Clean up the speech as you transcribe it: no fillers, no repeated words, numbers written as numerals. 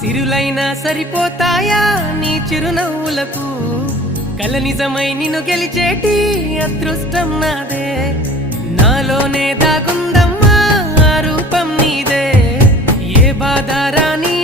సిరులైనా సరిపోతాయా నీ చిరునవ్వులకు కల నిజమై నిన్ను గెలిచేటి అదృష్టం నాదే నాలోనే దాగుందమ్మా ఆ రూపం నీదే ఏ బాధ రాని